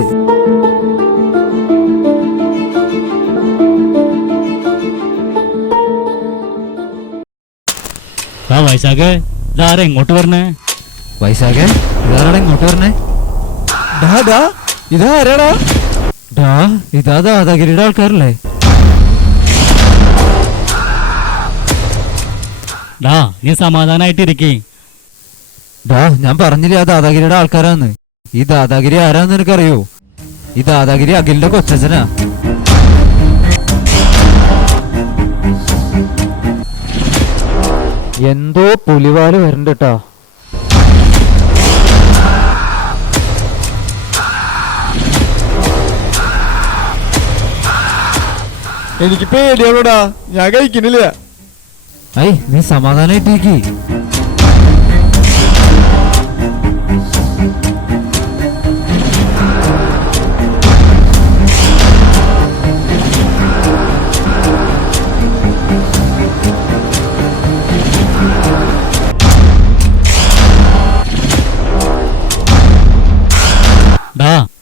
വൈശാഖ്, ഇതാരാ ഇങ്ങോട്ട് വരണേ? വൈശാഖ, ഇതാരാടാ ഇങ്ങോട്ട് വരണേ? ഇതാരാടാ? ഇതാ ദാദാഗിരിയുടെ ആൾക്കാരല്ലേ? നീ സമാധാനായിട്ടിരിക്കേ. ഞാൻ പറഞ്ഞില്ലേ ആ ദാദാഗിരിയുടെ ആൾക്കാരാന്ന്. ഈ ദാദാഗിരി ആരാന്ന് നിനക്കറിയോ? ഈ ദാദാഗിരി അഖിലിന്റെ കൊച്ചച്ഛനാ. എന്തോ പുലിവാല് വരണ്ടട്ടാ. എനിക്ക് പേടിയാണോടാ, ഞാൻ കഴിക്കുന്നില്ല. നീ സമാധാനായിട്ടിരിക്കേ.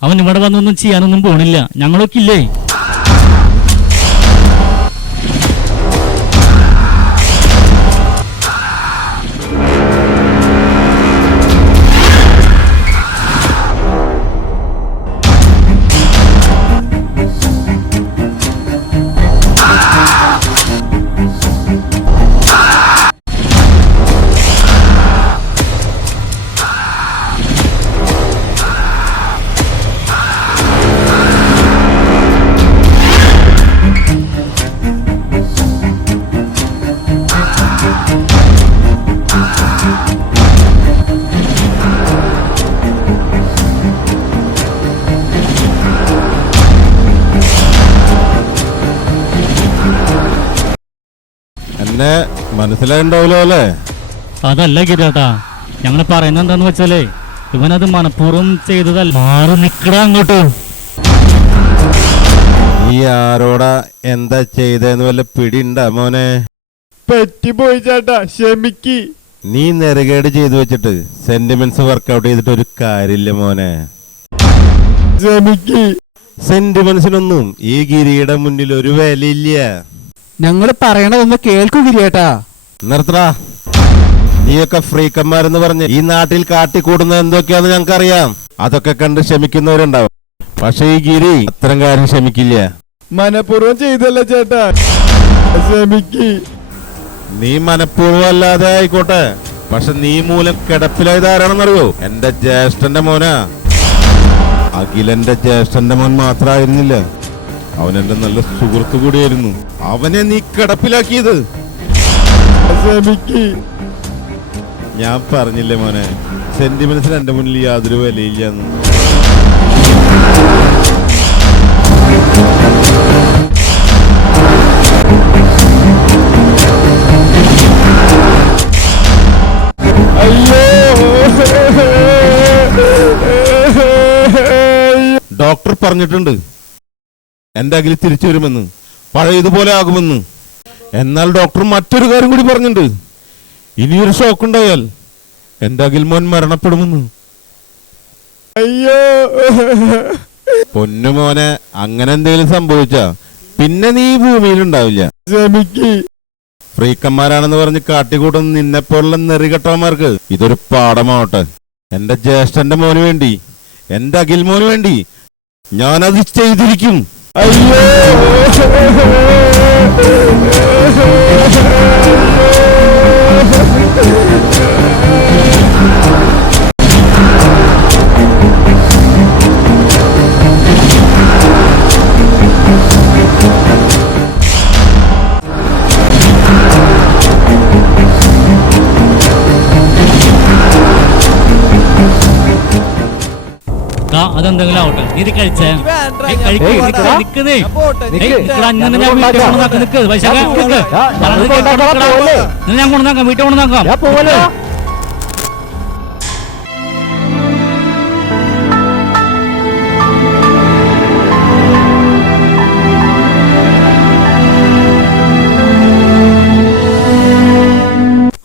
അവൻ ഇവിടെ വന്നൊന്നും ചെയ്യാനൊന്നും പോണില്ല. ഞങ്ങളൊക്കെ ഇല്ലേ? എന്നെ മനസ്സിലായിണ്ടാവല്ലോ അല്ലേ? അതല്ല ഗിരിയേട്ടാ, ഞങ്ങൾ പറയുന്നത് എന്താന്ന് വെച്ചാലേ, ഇവനത് മനഃപൂർവ്വം ചെയ്തതല്ല. മാറി നിക്കടാ അങ്ങോട്ട്. നീ ആരോടാ എന്താ ചെയ്തെന്ന് വല്ല പിടിണ്ടാ മോനെ? പറ്റിപ്പോയി ചേട്ടാ, ക്ഷമിക്ക്. നീ നെറുകേട് ചെയ്തു വെച്ചിട്ട് സെന്റിമെന്റ്സ് വർക്കൗട്ട് ചെയ്തിട്ട് ഒരു കാര്യമില്ല മോനെ. ക്ഷമിക്ക്. സെന്റിമെന്റ്സിനൊന്നും ഈ ഗിരിയുടെ മുന്നിൽ ഒരു വിലയില്ല. ഞങ്ങൾ പറയണതൊന്ന് കേൾക്കൂ ഗിരിയേട്ടാ. നിർത്തടാ. നീയൊക്കെ ഫ്രീക്കന്മാരെന്ന് പറഞ്ഞ് ഈ നാട്ടിൽ കാട്ടിക്കൂടുന്നത് എന്തൊക്കെയാന്ന് ഞങ്ങൾക്കറിയാം. അതൊക്കെ കണ്ട് ക്ഷമിക്കുന്നവരുണ്ടാവും. പക്ഷെ ഈ ഗിരി അത്തരം കാര്യം ക്ഷമിക്കില്ല. മനഃപൂർവ്വം ചെയ്തല്ല ചേട്ടാ, ക്ഷമിക്ക്. നീ മനഃപൂർവ്വം അല്ലാതെ ആയിക്കോട്ടെ, പക്ഷെ നീ മൂലം കിടപ്പിലായത് ആരാണെന്നറിയോ? എന്റെ ജ്യേഷ്ഠന്റെ മോനാ. അഖിലന്റെ ജ്യേഷ്ഠന്റെ മോൻ മാത്രമായിരുന്നില്ല, അവൻ എന്റെ നല്ല സുഹൃത്തു കൂടിയായിരുന്നു. അവനെ നീ കിടപ്പിലാക്കിയത്. ഞാൻ പറഞ്ഞില്ലേ മോനെ, സെന്റിമെന്റ്സിന് എന്റെ മുന്നിൽ യാതൊരു വിലയില്ലെന്ന്. പറഞ്ഞിട്ടുണ്ട് എൻ്റെ അഖിൽ തിരിച്ചു വരുമെന്ന്, പഴയതുപോലെ ആകുമെന്ന്. എന്നാൽ ഡോക്ടർ മറ്റൊരു കാര്യം കൂടി പറഞ്ഞിട്ടുണ്ട്, ഇനിയൊരു ഷോക്ക് ഉണ്ടായാൽ എൻ്റെ അഖിൽ മോൻ മരണപ്പെടുമെന്ന്. അയ്യോ പൊന്നുമോനെ, അങ്ങനെ എന്തെങ്കിലും സംഭവിച്ചാ പിന്നെ നീ ഭൂമിയിൽ ഉണ്ടാവില്ല. ഫ്രീക്കന്മാരാണെന്ന് പറഞ്ഞ് കാട്ടിക്കൂട്ടുന്ന നിന്നെപ്പോലുള്ള നെറികെട്ടവന്മാർക്ക് ഇതൊരു പാഠമാവട്ടെ. എന്റെ ജ്യേഷ്ഠന്റെ മോന് വേണ്ടി, എന്റെ അഖിൽ മോന് വേണ്ടി ഞാനത് ചെയ്തിരിക്കും. അയ്യോ അതെന്തെങ്കിലും ആവട്ടെ, നീ ഇത് കഴിച്ചേ. ഞാൻ കൊണ്ടുവന്നാക്കാം, വീട്ടിൽ കൊണ്ടുവന്നാക്കാം.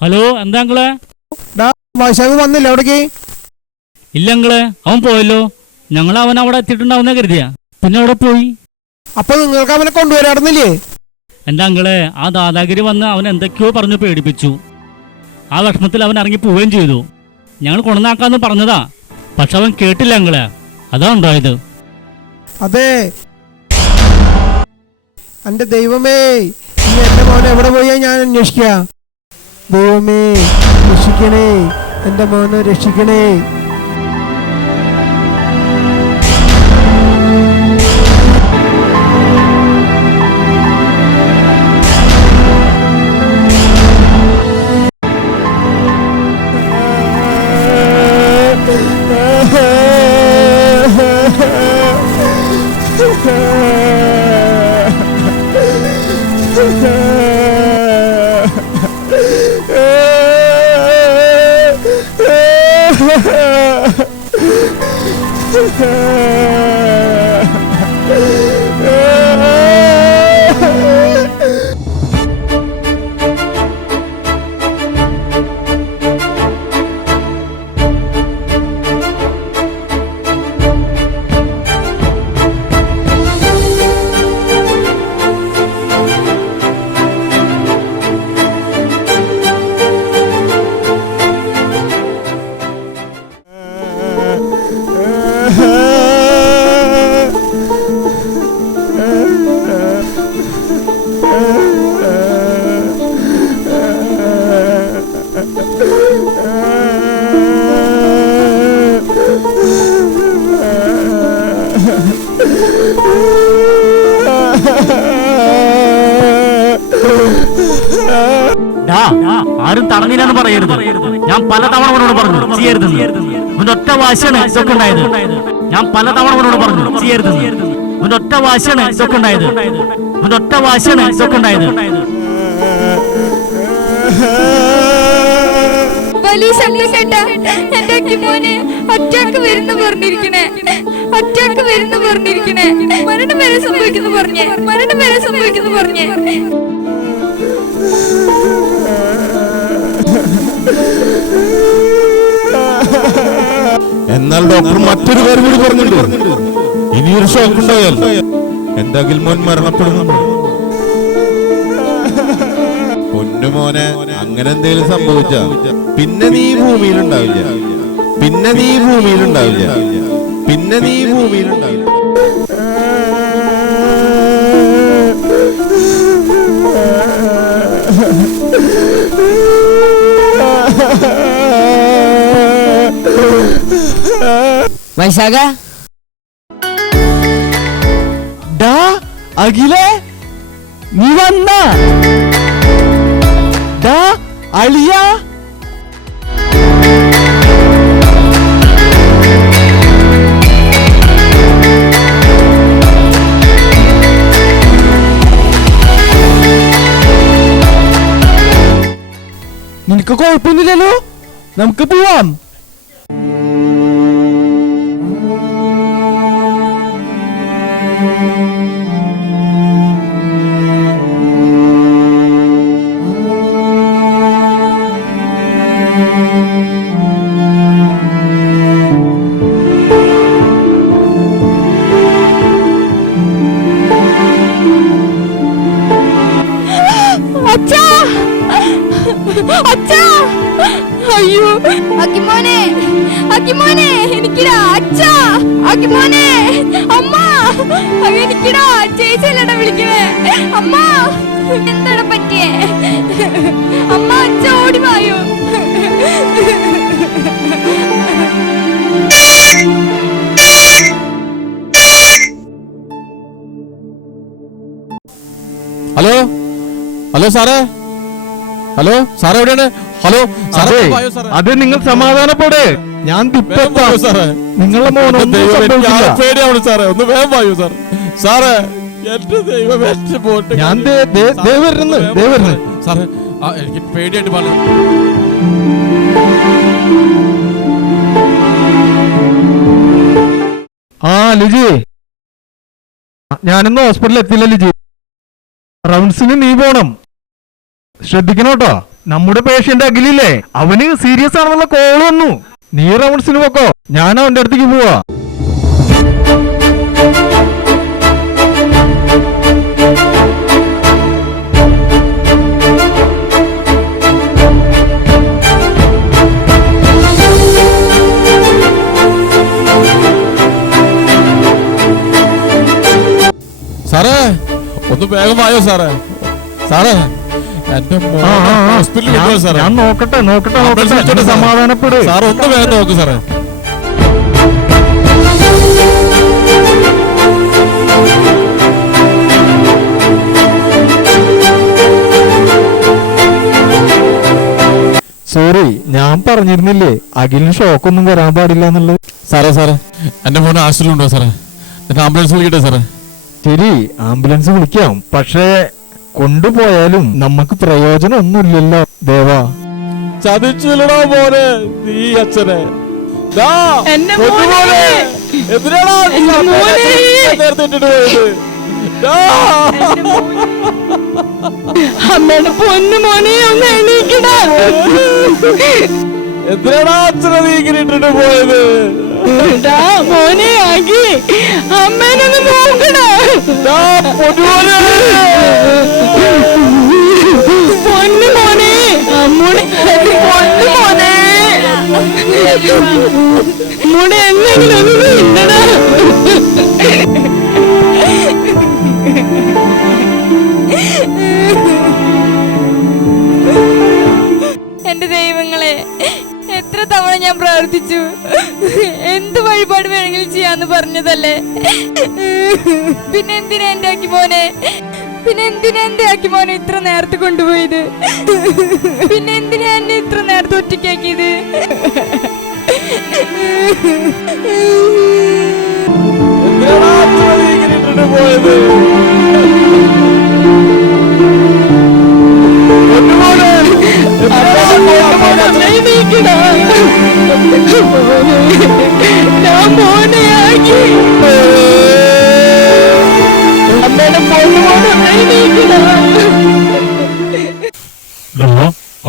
ഹലോ, എന്താ അങ്കിളെ? വൈശാഖ് വന്നില്ല അവിടേക്ക്? ഇല്ല അങ്കിളെ, അവൻ പോയല്ലോ. ഞങ്ങൾ അവൻ അവിടെ എത്തിയിട്ടുണ്ടാവുന്ന കരുതിയാ, പിന്നെ അവിടെ പോയി. അപ്പൊ നിങ്ങൾക്ക് അവനെ കൊണ്ടുവരാറുന്നില്ലേ? എന്റെ അങ്കിളെ, ആ ദാദാഗിരി വന്ന് അവൻ എന്തൊക്കെയോ പറഞ്ഞു പേടിപ്പിച്ചു. ആ വിഷമത്തിൽ അവൻ ഇറങ്ങി പോവുകയും ചെയ്തു. ഞങ്ങൾ കൊണ്ടുവന്നാക്കാന്ന് പറഞ്ഞതാ, പക്ഷെ അവൻ കേട്ടില്ല അങ്കിളെ, അതാ ഉണ്ടായത്. അതെ, എന്റെ ദൈവമേ, ഇനി എന്റെ മോൻ എവിടെ പോയാ ഞാൻ അന്വേഷിക്ക? ദൈവമേ രക്ഷിക്കണേ, എന്റെ മോനെ രക്ഷിക്കണേ. ആരും തടഞ്ഞില്ലെന്ന് പറയരുത്. ഞാൻ പലതവണ അവനോട് പറഞ്ഞു ചെയ്യരുതെന്ന്. ഇവന്റെ ഒറ്റ വാശിയാണ് ഇതൊക്കെ ഉണ്ടായത്. ഞാൻ പലതവണ അവനോട് പറഞ്ഞു ചെയ്യരുതെന്ന്. ഇവന്റെ ഒറ്റ വാശിയാണ് ഇതൊക്കെ ഉണ്ടായത്. ഇവന്റെ ഒറ്റ വാശിയാണ് ഇതൊക്കെ ഉണ്ടായത്. വലിയ ശബ്ദം കേട്ട എന്റെ അക്കിമോനെ അറ്റാക്ക് വരുന്ന പറഞ്ഞിരിക്കണേ, അറ്റാക്ക് വരുന്ന പറഞ്ഞിരിക്കണേ. മരണം വരെ സംഭവിക്കുന്നു പറഞ്ഞേ, മരണം വരെ സംഭവിക്കുന്നു പറഞ്ഞേ. എന്നാൽ ഡോക്ടർ മറ്റൊരു കാര്യം കൂടി പറഞ്ഞിട്ടുണ്ട്, ഇനിയൊരു ഷോക്ക് ഉണ്ടായാൽ എന്റെ അഖിൽ മോൻ മരണപ്പെടുന്നു. പൊന്നുമോനെ, അങ്ങനെ എന്തെങ്കിലും സംഭവിച്ച പിന്നെ നീ ഭൂമിയിൽ ഉണ്ടാവില്ല, പിന്നെ നീ ഭൂമിയിൽ ഉണ്ടാവില്ല, പിന്നെ നീ ഭൂമിയിൽ ഉണ്ടാവില്ല. വൈശാഖ, അഖിലേ, നീ വന്ന അളിയ. നിനക്ക് കുഴപ്പമൊന്നുമില്ലല്ലോ, നമുക്ക് പോവാം. അച്ഛാ, അച്ഛാ, അയ്യോ അക്കിമോനെ, അക്കിമോനെ എനിക്കിടാ, അച്ഛാ, അക്കിമോനെ, അമ്മ എനിക്കിടാ, ചേച്ചിയല്ലടാ വിളിക്കണേ, അമ്മ എന്താണ് പറ്റിയേ, അമ്മ അച്ഛ ഓടി വായോ. ഹലോ ഹലോ സാറേ, ഹലോ സാറേ എവിടെയാണ്? ഹലോ സാറേ, അത് നിങ്ങൾ സമാധാനപ്പെടേ. ഞാൻ സാറേ, നിങ്ങളുടെ പേടിയാണ് സാറേ, ഒന്ന് വേഗം വായു സാർ. സാറേ എന്റെ ദൈവം പോട്ടെ, ഞാൻ വരുന്നു സാറേ. എനിക്ക് പേടിയായിട്ട് പറഞ്ഞു. ആ ലിജി, ഞാനൊന്നും ഹോസ്പിറ്റലിൽ എത്തില്ല ലിജി. റൗണ്ട്സിന് നീ പോണം, ശ്രദ്ധിക്കണോട്ടോ. നമ്മുടെ പേഷ്യന്റ് അഖിലില്ലേ, അവന് സീരിയസ് ആണെന്നുള്ള കോൾ വന്നു. നീ റൗണ്ട്സിന് പോക്കോ, ഞാൻ അവന്റെ അടുത്തേക്ക് പോവാ. സാറേ ഒന്ന് വേഗം വായോ സാറേ. സാറേ എന്റെ ഹോസ്പിറ്റലിൽ വിട്ടോ സാറേ. ഞാൻ നോക്കട്ടെ, സമാധാനപ്പെട്. സാർ ഒന്ന് വേഗം നോക്ക് സാറേ. സോറി, ഞാൻ പറഞ്ഞിരുന്നില്ലേ അഖിലിന് ഷോക്കൊന്നും വരാൻ പാടില്ല എന്നുള്ളത്. സാറേ എന്റെ മോനെ ആശുപത്രിയിലുണ്ടോ സാറേ? എന്റെ ആംബുലൻസ് വിളിക്കട്ടെ സാറേ? ശരി, ആംബുലൻസ് വിളിക്കാം. പക്ഷേ കൊണ്ടുപോയാലും നമുക്ക് പ്രയോജനം ഒന്നുമില്ലല്ലോ ദേവാ. ചതിച്ചില്ലടാ മോനെ നീ അച്ഛനെ. എന്തിനാണോ നേരത്തെ ഇട്ടിട്ട് പോയത്? അമ്മയുടെ പൊന്നു മോനെ ഒന്ന് എണീക്കടാ. എന്തിനാണോ അച്ഛനെ നീ ഇങ്ങനെ ഇട്ടിട്ട് പോയത്? മോനെ ആകി അമ്മേനൊന്ന് നോക്കടാ. പൊന്നു മോനെ, അമ്മൂടെ പൊന്നു മോനെ, അമ്മൂടെ എന്തെങ്കിലും ഒന്ന് ഇല്ലടാ. എന്റെ ദൈവങ്ങളെ, എത്ര തവണ ഞാൻ പ്രാർത്ഥിച്ചു, എന്ത് വഴിപാട് വേണമെങ്കിലും ചെയ്യാന്ന് പറഞ്ഞതല്ലേ. പിന്നെ എന്തിനാ എന്റെ അക്കിമോനെ ഇത്ര നേരത്തെ കൊണ്ടുപോയത്? പിന്നെ എന്തിനാ എന്നെ ഇത്ര നേരത്തെ ഒറ്റയ്ക്കാക്കിയത്? പോയത്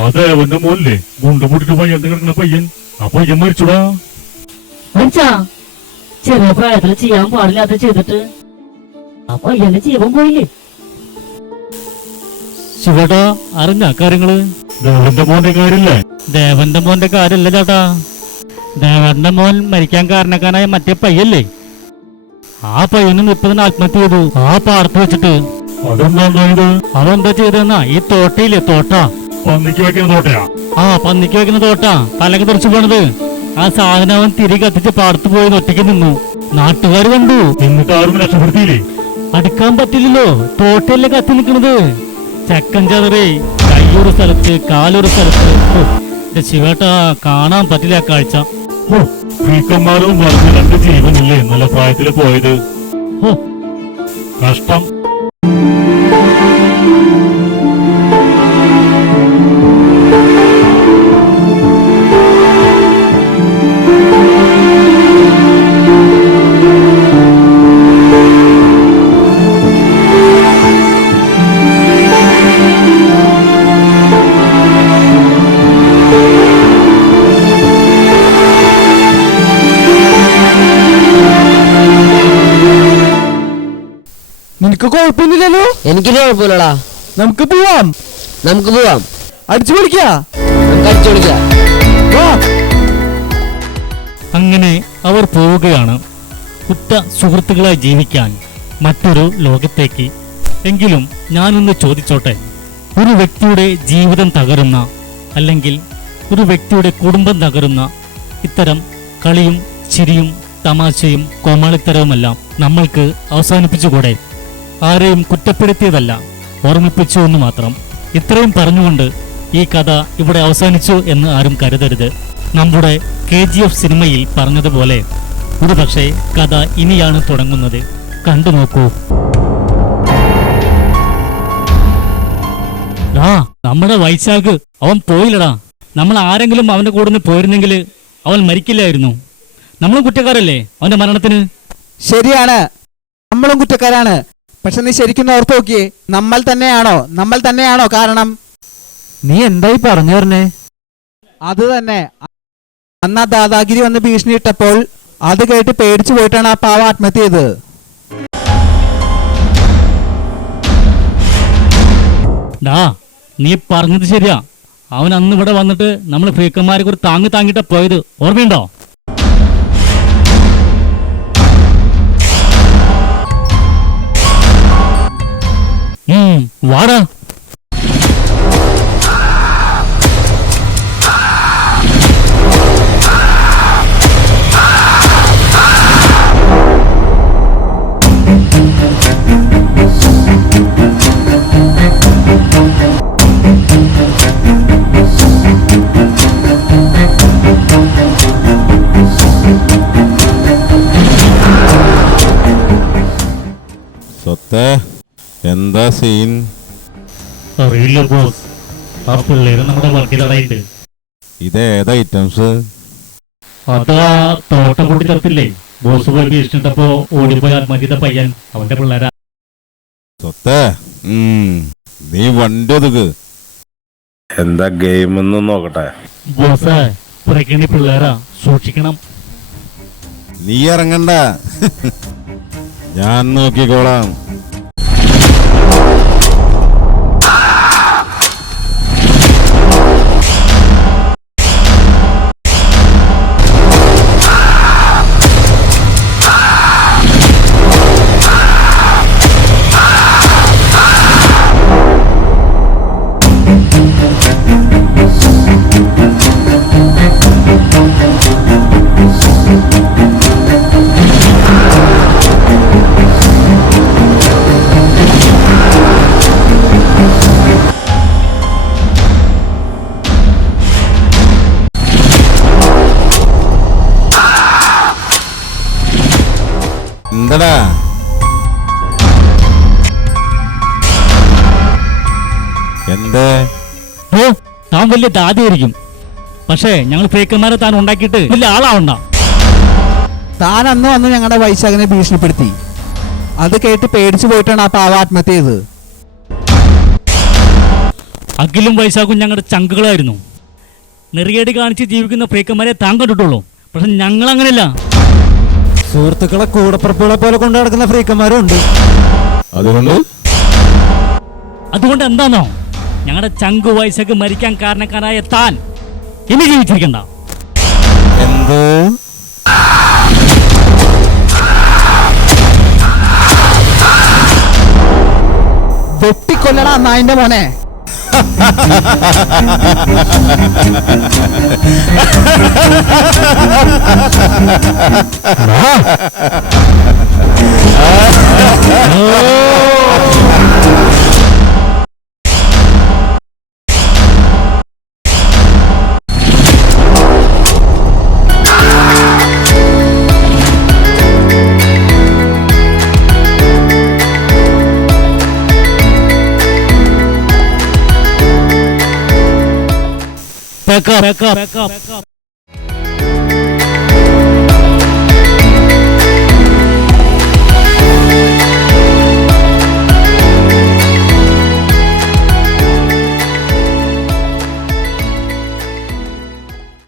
അതേവന്റെ മോനില്ലേ ഗുണ്ടുമുട്ടിട്ട് പയ്യൻ കിടക്കുന്ന പയ്യൻ, ആ പയ്യൻ മരിച്ചുടാ. ചെറിയ പ്രായത്തിൽ ചെയ്യാൻ പാടില്ലാത്ത ചെയ്തിട്ട് ആ പയ്യന്റെ ജീവൻ പോയില്ലേ? ശിവേട്ടാ അറിഞ്ഞ കാര്യങ്ങള്? ദേവന്റെ മോന്റെ കാര്യല്ലേ? ദേവന്റെ മോന്റെ കാര്യല്ല ചേട്ടാ, ദേവന്റെ മോൻ മരിക്കാൻ കാരണക്കാരനായ മറ്റേ പയ്യല്ലേ, ആ പയ്യന് 30 ആത്മഹത്യ ചെയ്തു ആ പാടത്ത് വെച്ചിട്ട്. അതെന്താ ചെയ്തെന്നാ, ഈ തോട്ടയില്ലേ, തോട്ട പന്നിക്ക് വെക്കുന്ന തോട്ടയാ. ആ പന്നിക്ക് വെക്കുന്ന തോട്ട തലക്ക് തെറിച്ചു പോണത്. ആ സാധനം അവൻ തിരി കത്തിച്ച് പാടത്ത് പോയി ഒറ്റയ്ക്ക് നിന്നു. നാട്ടുകാർ കണ്ടു. എന്നിട്ട് ആരും രക്ഷപ്പെടുത്തിയില്ലേ? അടുക്കാൻ പറ്റില്ലല്ലോ, തോട്ടയല്ലേ കത്തി നിൽക്കുന്നത്. ചെക്കൻ ചതറി, കൈയൊരു സ്ഥലത്ത് കാലൊരു സ്ഥലത്ത്. ശിവേട്ടാ കാണാൻ പറ്റില്ല ആ കാഴ്ച. ഫ്രീക്കന്മാരും പറഞ്ഞ 2 ജീവനില്ലേ നല്ല പ്രായത്തില് പോയത്. കഷ്ടം. നിനക്ക് കുഴപ്പമൊന്നുമില്ലല്ലോ? എനിക്കൊരു കുഴപ്പമില്ലടാ. നമുക്ക് പോവാം. അടിച്ചു പൊളിക്കാ. നമുക്ക് അടിച്ചു പൊളിക്കാം. അങ്ങനെ അവർ പോവുകയാണ് ഉറ്റ സുഹൃത്തുക്കളായി ജീവിക്കാൻ മറ്റൊരു ലോകത്തേക്ക്. എങ്കിലും ഞാനൊന്ന് ചോദിച്ചോട്ടെ, ഒരു വ്യക്തിയുടെ ജീവിതം തകരുന്ന, അല്ലെങ്കിൽ ഒരു വ്യക്തിയുടെ കുടുംബം തകരുന്ന ഇത്തരം കളിയും ചിരിയും തമാശയും കോമാളിത്തരവുമെല്ലാം നമ്മൾക്ക് അവസാനിപ്പിച്ചുകൂടെ? ആരെയും കുറ്റപ്പെടുത്തിയതല്ല, ഓർമ്മിപ്പിച്ചു എന്ന് മാത്രം. ഇത്രയും പറഞ്ഞുകൊണ്ട് ഈ കഥ ഇവിടെ അവസാനിച്ചു എന്ന് ആരും കരുതരുത്. നമ്മുടെ KGF സിനിമയിൽ പറഞ്ഞതുപോലെ ഒരുപക്ഷെ കഥ ഇനിയാണ് തുടങ്ങുന്നത്. കണ്ടു നോക്കൂ. നമ്മുടെ വൈശാഖ് അവൻ പോയില്ലടാ. നമ്മൾ ആരെങ്കിലും അവന്റെ കൂടെ നിന്ന് പോയിരുന്നെങ്കിൽ അവൻ മരിക്കില്ലായിരുന്നു. നമ്മളും കുറ്റക്കാരല്ലേ അവന്റെ മരണത്തിന്? ശരിയാണ്, നമ്മളും കുറ്റക്കാരാണ്. പക്ഷെ നീ ശരിക്കും ഓർത്ത് നോക്കിയേ, നമ്മൾ തന്നെയാണോ കാരണം? നീ എന്തായി പറഞ്ഞു തരണേ? അത് തന്നെ, അന്ന് ആ ദാദാഗിരി വന്ന് ഭീഷണി ഇട്ടപ്പോൾ അത് കേട്ട് പേടിച്ചു പോയിട്ടാണ് ആ പാവ ആത്മഹത്യ ചെയ്തത്. നീ പറഞ്ഞത് ശരിയാ. അവൻ അന്ന് ഇവിടെ വന്നിട്ട് നമ്മൾ ഫ്രീക്കന്മാരെ ഒരു താങ്ങിട്ടാ പോയത്, ഓർമ്മയുണ്ടോ? വാടാ. സ്വത്തെ എന്താ സീൻ? അറിയില്ല ബോസ്, ആ പിള്ളേര് നമ്മുടെ വർക്കിലടയുണ്ട്. ഇതേതാ ഐറ്റംസ്? അതാ തോട്ടം കൂടി തത്തില്ലേ, ബോസ് പോയി ഭീഷണിട്ടപ്പോ ഓടിപ്പോയി ആത്മഹത്യ പയ്യൻ, അവന്റെ പിള്ളേരാ. സ്വത്തെ നീ വണ്ടി ഒതുക്ക്. എന്താ ഗെയിം എന്ന് നോക്കട്ടെ. ബോസേ, പ്രകൃതി പിള്ളേരാ, സൂക്ഷിക്കണം. നീ ഇറങ്ങണ്ട, ഞാൻ നോക്കിക്കോളാം. എന്താടാ? എന്തേ? താൻ വലിയ ദാദിയായിരിക്കും, പക്ഷേ ഞങ്ങൾ ഫേക്കന്മാരെ താൻ ഉണ്ടാക്കിയിട്ട് വലിയ ആളാവണ്ട. താൻ അന്ന് വന്ന് ഞങ്ങളുടെ വൈശാഖിനെ ഭീഷണിപ്പെടുത്തി, അത് കേട്ട് പേടിച്ചു പോയിട്ടാണ് ആ പാവ ആത്മഹത്യ ചെയ്തത്. അഖിലും വൈശാഖും ഞങ്ങളുടെ ചങ്കുകളായിരുന്നു. നെറിയേടി കാണിച്ച് ജീവിക്കുന്ന ഫേക്കന്മാരെ താൻ കണ്ടിട്ടുള്ളൂ, പക്ഷെ ഞങ്ങൾ അങ്ങനെയല്ല. സുഹൃത്തുക്കളെ കൂടപ്പുറപ്പുകളെ പോലെ കൊണ്ടു നടക്കുന്ന ഫ്രീക്കന്മാരും ഉണ്ട്. അതുകൊണ്ട് എന്താണോ ഞങ്ങളുടെ ചങ്കു വൈശാഖ് മരിക്കാൻ കാരണക്കാരായ താൻ ഇനി ജീവിച്ചിരിക്കണ്ട. എന്തോ വെട്ടിക്കൊല്ലടാ നായിന്റെ മോനെ. Back up.